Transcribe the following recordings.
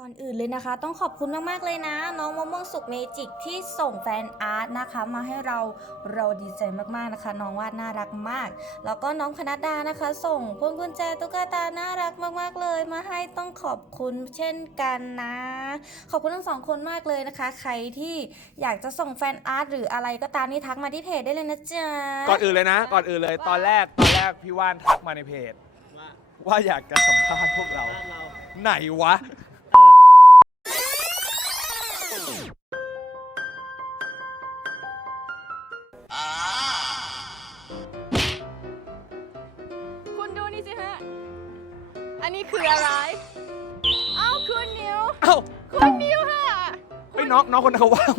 ก่อนอื่นเลยนะคะ ต้องขอบคุณมาก ๆ เลยนะ น้องมะม่วงสุกเมจิกที่ส่งแฟนอาร์ตนะคะ มาให้เราเราดีใจมากๆนะคะ น้องวาดน่ารักมาก แล้วก็น้องพนัดดานะคะ ส่งพวงกุญแจตุ๊กตาน่ารักมาก ๆ เลย มาให้ต้องขอบคุณเช่นกันนะ ขอบคุณทั้งสองคนมากเลยนะคะ ใครที่อยากจะส่งแฟนอาร์ตหรืออะไรก็ตามนี่ทักมาที่เพจได้เลยนะจ๊ะก่อนอื่นเลยนะ ก่อนอื่นเลยตอนแรกตอนแรกพี่ว่านทักมาในเพจว่าว่าอยากจะสัมภาษณ์พวกเราบ้านเราไหนวะ คุณดูนี่สิฮะ อันนี้คืออะไร เอ้าคุณนิว เอ้าคุณนิวค่ะไอ้ยน้องน้องคนนั้นเขาว่าง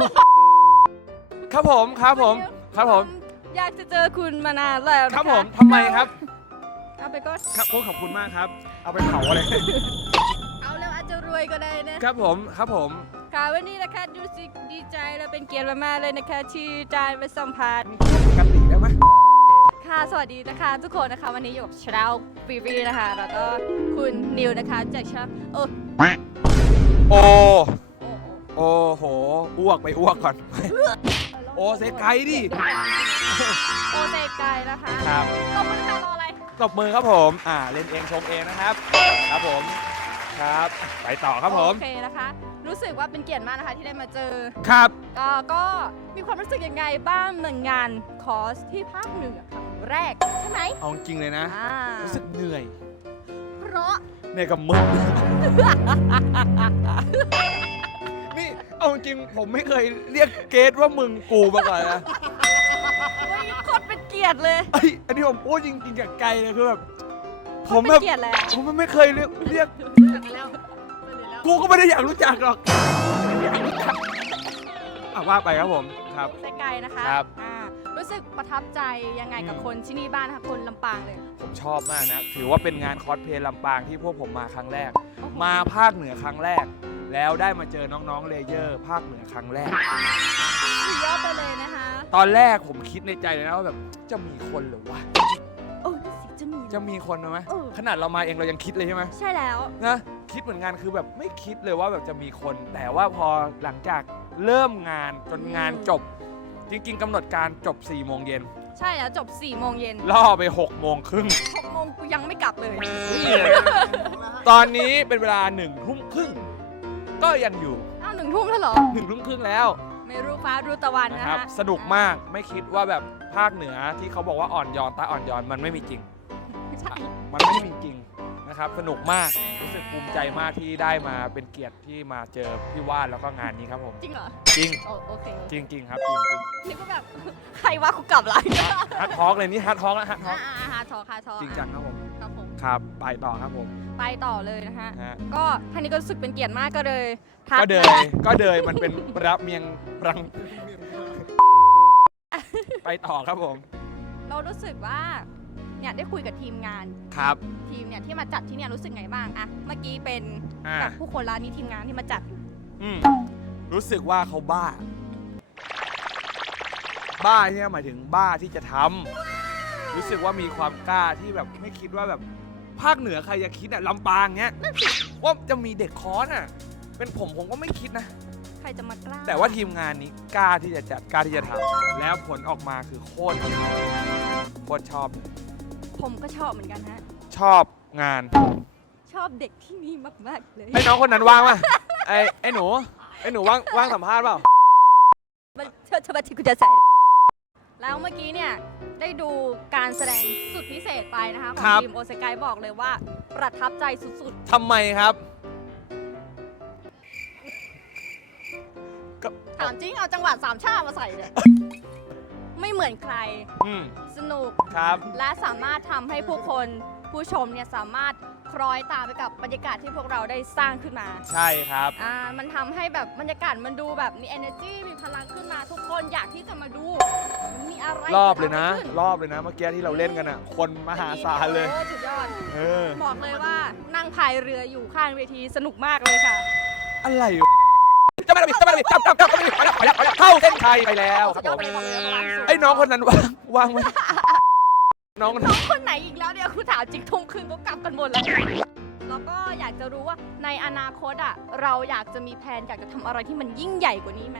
ครับผมครับผม ครับผม อยากจะเจอคุณมานานแล้วนะะครับผมทำไมครับ เอาไปก็ครับผมขอบคุณมากครับ เอาไปเผาอะไรเอาแล้วอาจจะรวยก็ได้นะ ครับผมครับผม ค่ะวันนี้นะคะดูสิดีใจและเป็นเกียรติมากๆเลยนะคะที่ได้มาสัมภาษณ์ปกติได้ไหมค่ะสวัสดีนะคะทุกคนนะคะ วันนี้อยู่กับชาลฟีฟีนะคะ แล้วก็คุณนิวนะคะจากชาโอ้โอ้โอ้โอ้โอ้โหอ้วกไปอ้วกก่อน โอ้เซไกดิโอเซไกนะคะครับตบมือค่ะรออะไรตบมือครับผมอ่าเล่นเองชมเองนะครับ ครับผมครับ ไปต่อครับผม โอเคนะคะ รู้สึกว่าเป็นเกียรติมากนะคะที่ได้มาเจอครับ ก็ก็มีความรู้สึกยังไงบ้างหนึ่งงานคอร์สที่ภาคเหนือครั้งแรกใช่ไหมเอาจริงเลยนะ อ่ารู้สึกเหนื่อยเพราะ เหนื่อยกับมึง นี่เอาจริงผมไม่เคยเรียกเกดว่ามึงกูมาก่อนนะไม่โคตรเป็นเกียรติเลยไอ้ยอันนี้ผมพูดจริงๆกับไกลเลยคือแบบโคผตมรแบเป็นบเกียรติเลยอะผมไม่เคยเรียกเรียกแล้ว กูก็ไม่ได้อยากรู้จักหรอกอะว่าไปครับผมครับใส่ไกลนะคะครับ อ่ารู้สึกประทับใจยังไงกับอืมคนที่นี่บ้างนะคะคนลำปางเลยผมชอบมากนะ ถือว่าเป็นงานคอสเพลย์ลำปางที่พวกผมมาครั้งแรก โอ้โหมาภาคเหนือครั้งแรก แล้วได้มาเจอน้องๆเลเยอร์ ภาคเหนือครั้งแรก สุดยอดไปเลยนะคะตอนแรกผมคิดในใจเลยนะว่าแบบจะมีคนเหรือวะ โอ้ยสิจะมี จะมีคนไหมเออ ขนาดเรามาเองเรายังคิดเลยใช่ไหมใช่แล้ว นะ คิดเหมือนกันคือแบบไม่คิดเลยว่าแบบจะมีคน แต่ว่าพอหลังจากเริ่มงานจนงานจบ จริง ๆกำหนดการจบ4ี่โมงเย็นใช่แล้วจบ4ี่โมงเย็นล่อไป6กโมงครึ่ง หกโมงกูยังไม่กลับเลย ตอนนี้เป็นเวลาหนึ่งทุ่มครึ่งก็ยังอยู่อ้าวหนึ่งทุ่มแล้วเหรอ หนึ่งทุ่มครึ่งแล้วไม่รู้ฟ้ารู้ตะวันนะนะครัคะบสนุกมากไม่คิดว่าแบบภาคเหนือที่เขาบอกว่าอ่อนยอนใต้อ่อนยอนมันไม่มีจริง ใช่ มันไม่มีจริง นะครับ สนุกมาก รู้สึกภูมิใจมากที่ได้มาเป็นเกียรติที่มาเจอพี่ว่านแล้วก็งานนี้ครับผม จริงเหรอจริง โอโอเคจริงจริงๆครับ จริงจริงนี่ก็แบบ ใครว่ากูกลับไรฮาร์ดทอกเลยนี่ฮาร์ดทอกแล้วฮาร์ดทออ่ากฮาทอคาทอจริงจังครับผม ครับผม ครับ ไปต่อครับผมไปต่อเลยนะคะฮะก็ท่านนี้ก็รู้สึกเป็นเกียรติมากก็เลยทักก็เดมายก็เดยมันเป็นรับเมียงรัง ไปต่อครับผม เรารู้สึกว่า เนี่ยได้คุยกับทีมงานครับทีมเนี่ยที่มาจัดที่เนี่ยรู้สึกไงบ้างอะเมื่อกี้เป็นอ่ากับผู้คนร้านนี้ทีมงานที่มาจัดอยู่อืมรู้สึกว่าเขาบ้า บ้าเนี่ยหมายถึงบ้าที่จะทำรู้สึกว่ามีความกล้าที่แบบไม่คิดว่าแบบภาคเหนือใครจะคิดอะลำปางเนี้ยว่าจะมีเด็กคอร์สอะเป็นผมผมก็ไม่คิดนะ ใครจะมากล้าแต่ว่าทีมงานนี้กล้าที่จะจัดกล้าที่จะทำแล้วผลออกมาคือโคตรโคตรชอบ ผมก็ชอบเหมือนกันฮะ ชอบงาน ชอบเด็กที่นี่มากๆเลย ไอ้น้องคนนั้นว่างป่ะไอ้ไอ้หนู ไอ้หนูว่างว่างสัมภาษณ์เปล่า มันเชิญชมาที่กูจะใส่ แล้วเมื่อกี้เนี่ย ได้ดูการแสดงสุดพิเศษไปนะคะ ขอครังบ ทีมโอเซกายบอกเลยว่า ประทับใจสุดทำไมครับก็ๆถามจริงเอาจังหวะสามชาติมาใส่เนี่ย ไม่เหมือนใคร อืมสนุก ครับ และสามารถทำให้ผู้คนผู้ชมเนี่ยสามารถคล้อยตามไปกับบรรยากาศที่พวกเราได้สร้างขึ้นมา ใช่ครับ อ่า มันทำให้แบบบรรยากาศมันดูแบบมี energy มีพลังขึ้นมาทุกคนอยากที่จะมาดู มันมีอะไรรอบเลยนะกิดขึ้รอบเลยนะ เมื่อกี้ที่เราเล่นกันอะ คนมหาศาลเลย โอ้สุดยอด เออ บอกเลยว่านั่งพายเรืออยู่ข้างเวทีสนุกมากเลยค่ะ อะไรวะ จะไม่ได้จะไม่ได้จับจับจับไปแล้วไปแล้วไปแล้วเข้าเส้นชัยไปแล้วคสุรับดยผอดมไปเลยบอกเลยว่าไอ้น้องคนนั้นว่างว่างไหมน้องคนน้นั้อนงคนไหนอีกแล้วเนี่ยคุณถามจริงทุ่มครึ่งก็กลับกันหมดแล้วแล้วก็อยากจะรู้ว่าในอนาคตอะเราอยากจะมีแผนอยากจะทำอะไรที่มันยิ่งใหญ่กว่านี้ไหม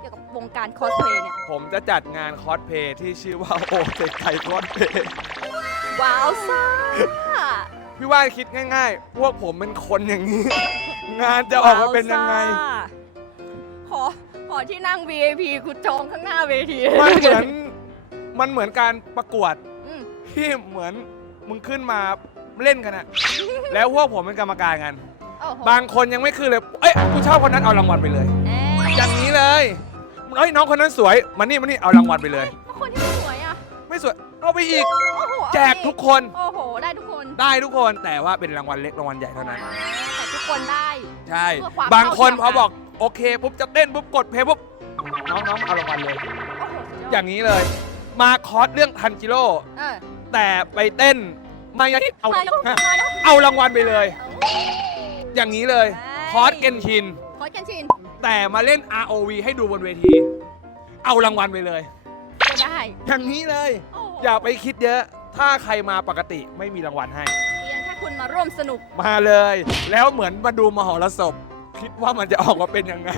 เกี่ยวกับวงการคอสเพลย์เนี่ยผมจะจัดงานคอสเพลย์ที่ชื่อว่าโอเซไคคอสเพลย์ ว้าวซ่าพี่ว่าคิดง่าย ๆ พวกผมเป็นคนอย่างนี้ งานจะออกมาเป็นยังไง ว้าวซ่าขอขอ ที่นั่ง VIP กูจองข้างหน้าเวทีมันเหมือนมันเหมือนการประกวดอืมที่เหมือนมึงขึ้นมาเล่นกันอะแล้วพวกผมเป็นกรรมการกัน โอ้โหบางคนยังไม่ขึ้นเลย เอ้ยกูชอบคนนั้นเอารางวัลไปเลย เอ๊ะอย่างนี้เลยเอ้ยน้องคนนั้นสวยมานี่มานี่เอารางวัลไปเลยเพราะคนที่ไม่สวยอะไม่สวยเอาไปอีก โอ้โหเอาแจกอีทุกคน โอ้โห ได้ทุกคนได้ทุกคนแต่ว่าเป็นรางวัลเล็กรางวัลใหญ่เท่านั้น แต่ทุกคนได้ ใช่ เพื่อความบางคนเท่าเทียมพอบอก โอเคปุ๊บจะเต้นปุ๊บกดเพลย์ปุ๊บน้องๆเอารางวัลเลย โอ้โหสุดยอดอย่างนี้เลย มาคอร์สเรื่องทันจิโร่เออแต่ไปเต้นมาอย่างนี้เอามาแล้วมาแล้ว เอารางวัลไปเลย อย่างนี้เลยคอร์สเกนชินคอสกันชินแต่มาเล่น ROV ให้ดูบนเวที เอารางวัลไปเลยก็ได้อย่างนี้เลย โอ้โหอย่าไปคิดเยอะ ถ้าใครมาปกติไม่มีรางวัลให้ เพียงแค่คุณมาร่วมสนุกมาเลย แล้วเหมือนมาดูมหรสพ คิดว่ามันจะออกมาเป็นยังไง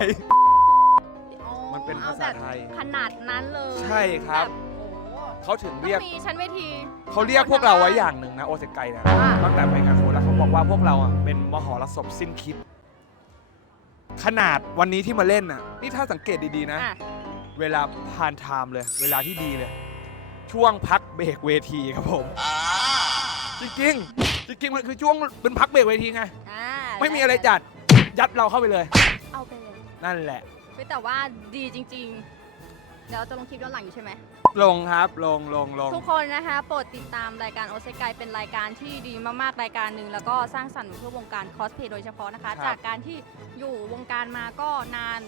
มันเป็นภาษาไทย เอแบบขนาดนั้นเลยใช่ครับแโอ้โหเขาถึงต้เรียอกงมีชั้นเวที เขาเรียกพวกเราไว้อย่างหนึ่งนะ โอเซไกนะว่า ตั้งแต่ไปงานโคแล้วเขาบอกว่าพวกเราอะเป็นมหรสพสิ้นคิด ขนาดวันนี้ที่มาเล่นน่ะ นี่ถ้าสังเกตดีๆนะ อะเวลาพานไทม์เลย เวลาที่ดีเลย ช่วงพักเบรกเวทีครับผม จริงๆจริงๆมันคือช่วงเป็นพักเบรกเวทีไง อ่าไม่มีอะไรจัด ยัดเราเข้าไปเลย เอาไปเลยนั่นแหละ เฮ้ยแต่ว่าดีจริงๆ เดี๋ยวจะลงคลิปย้อนหลังอยู่ใช่ไหม ลงครับ ลงลงลงทุกคนนะคะโปรดติดตามรายการโอเซกายเป็นรายการที่ดีมากๆรายการหนึ่งแล้วก็สร้างสรรค์เพื่อวงการคอสเพลย์โดยเฉพาะนะคะ จากการที่อยู่วงการมาก็นาน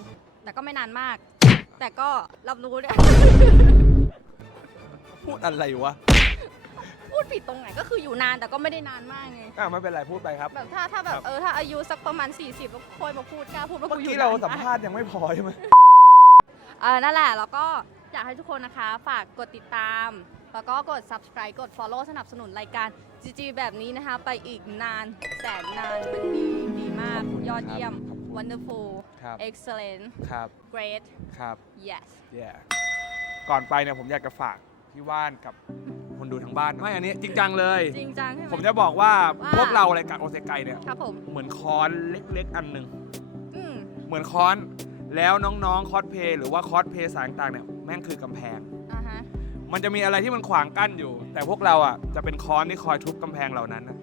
แต่ก็ไม่นานมาก แต่ก็รับรู้เนี่ย พูดอะไรวะ พูดผิดตรงไหนก็คืออยู่นานแต่ก็ไม่ได้นานมากไงอะไม่เป็นไรพูดไปครับ แบบถ้าถ้าแบครับบ เออถ้าอายุสักประมาณ 40แล้วค่อยมาพูดกล้าพูดว่าเมื่อกูอยู่กี้เรานนสัมภาษณ์ยังไม่พอใช่ไหม เออนั่นแหละแล้วก็อยากให้ทุกคนนะคะ ฝากกดติดตาม แล้วก็กด subscribe กด follow สนับสนุนรายการ GG แบบนี้นะคะ ไปอีกนานแสนนานมันดีดีมากขอบคุณยอดเยี่ยม ครับ wonderful ครับ excellent ครับ great ครับ yes แย่ก่อนไปเนี่ยผมอยากจะฝากพี่ว่านกับคน ดูทางบ้านไม่อันนี้จริงจังเลย จริงจังใช่ไหม ผมจะบอกว่าว่า พวกเรารายการโอเซไกเนี่ยครับผมเหมือนค้อนเล็กๆ อันหนึ่งอืมเหมือนค้อน แล้วน้องๆคอสเพลย์หรือว่าคอสเพลย์สายต่างๆเนี่ยแม่งคือกำแพง อ่าฮะมันจะมีอะไรที่มันขวางกั้นอยู่ แต่พวกเราอะจะเป็นค้อนที่คอยทุบกำแพงเหล่านั้นนะ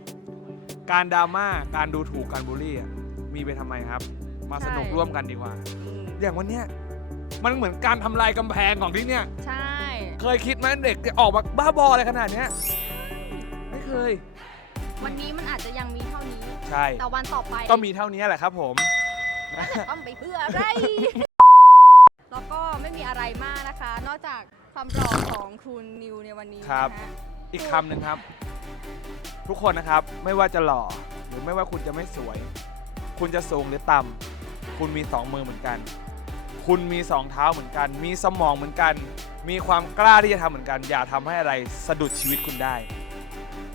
การดราม่าการดูถูกการบูลลี่อะมีไปทำไมครับ มาสนุกร่วมกันดีกว่า อืมอย่างวันเนี้ยมันเหมือนการทำลายกำแพงของที่เนี่ย ใช่ เคยคิดไหมเด็กจะออกมาบ้าบออะไรขนาดเนี้ยไม่เคย วันนี้มันอาจจะยังมีเท่านี้ ใช่ แต่วันต่อไปก็มีเท่านี้แหละครับผมต้องไปเพื่ออะไร แล้วก็ไม่มีอะไรมากนะคะ นอกจากความหล่อของคุณนิวในวันนี้ครับ นะฮะอีกคำหนึ่งครับ ทุกคนนะครับไม่ว่าจะหล่อหรือไม่ว่าคุณจะไม่สวย คุณจะสูงหรือต่ำคุณมีสองมือเหมือนกัน คุณมีสองเท้าเหมือนกัน มีสมองเหมือนกัน มีความกล้าที่จะทำเหมือนกัน อย่าทำให้อะไรสะดุดชีวิตคุณได้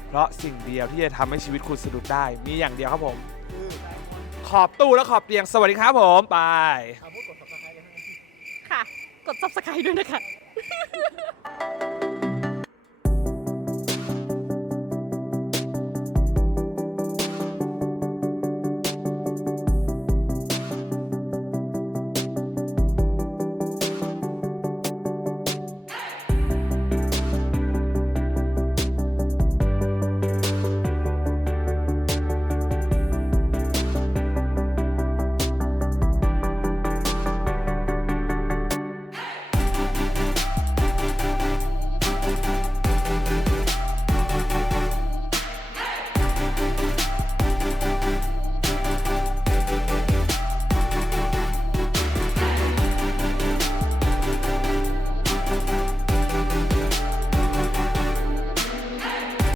เพราะสิ่งเดียวที่จะทำให้ชีวิตคุณสะดุดได้ มีอย่างเดียวครับผม ขอบตู้และขอบเตียงสวัสดีครับผมไป ค่ะ กด subscribe ด้วยนะคะ